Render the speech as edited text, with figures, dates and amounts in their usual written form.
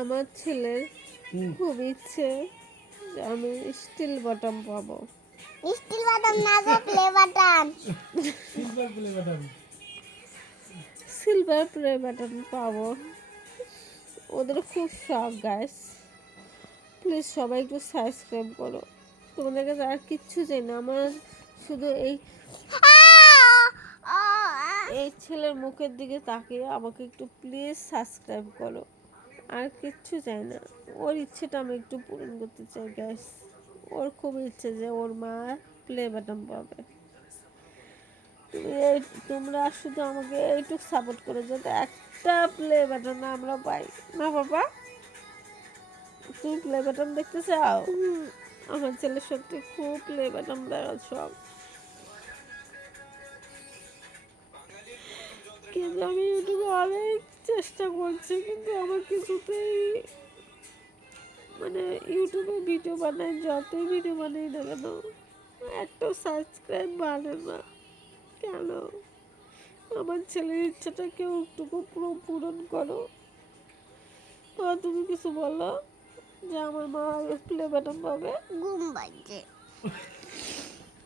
আমার ছেলের খুব ইচ্ছে যে আমি স্টিল বটম পাবো। স্টিল বাটন না গো, play button. Silver play button পাবো। ওদের খুব শখ গাইস। প্লিজ সবাই একটু সাবস্ক্রাইব করো। তোমাদের কাছে আর কিচ্ছু চাই না, আমার শুধু এই ছেলের মুখের দিকে তাকিয়ে আমাকে একটু প্লিজ সাবস্ক্রাইব করো। আর কিচ্ছু চাই না, ওর ইচ্ছেটা আমি একটু পূরণ করতে চাই গ্যাস। ওর খুব ইচ্ছে যে ওর মা প্লে বাটন পাবে। তোমরা শুধু আমাকে এইটুকু সাপোর্ট করো যাতে একটা প্লে বাটন আমরা পাই না। বাবা তুমি প্লে বাটন দেখতে চাও? আমার ছেলে সত্যি খুব প্লে বাটন দেওয়ার শখ, কিন্তু আমি ইউটিউবে অনেক চেষ্টা করছি, কিন্তু আমার কিছুতেই মানে ইউটিউবে ভিডিও বানাই, যতই ভিডিও বানাই না কেন একটা সাবস্ক্রাইব বাড়ে না কেন? আমার ছেলের ইচ্ছাটা কেউ একটুকু পূরণ করো। তুমি কিছু বলো যে আমার মা প্লে বাটন পাবে। ঘুম পাচ্ছে।